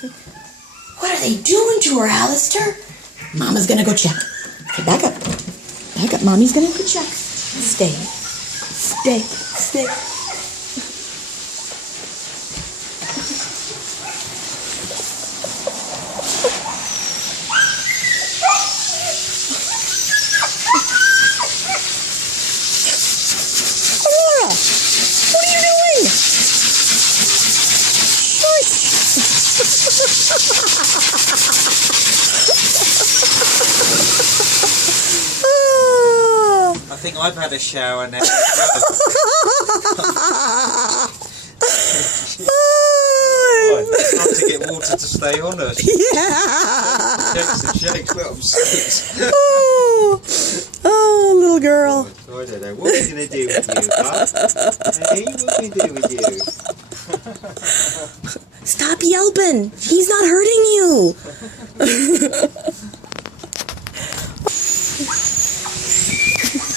What are they doing to her, Alistair? Mama's gonna go check. Okay, back up. Back up. Mommy's gonna go check. Stay. Stay. Stay. Aurora! What are you doing? Shush! I think I've had a shower now. It's time to get water to stay on us. Yeah! Shakes and shakes. Look, I'm sweet. Oh, little girl. I don't know. What are we going to do with you, huh? Hey, what are we going to do with you? Stop yelping. He's not hurting you.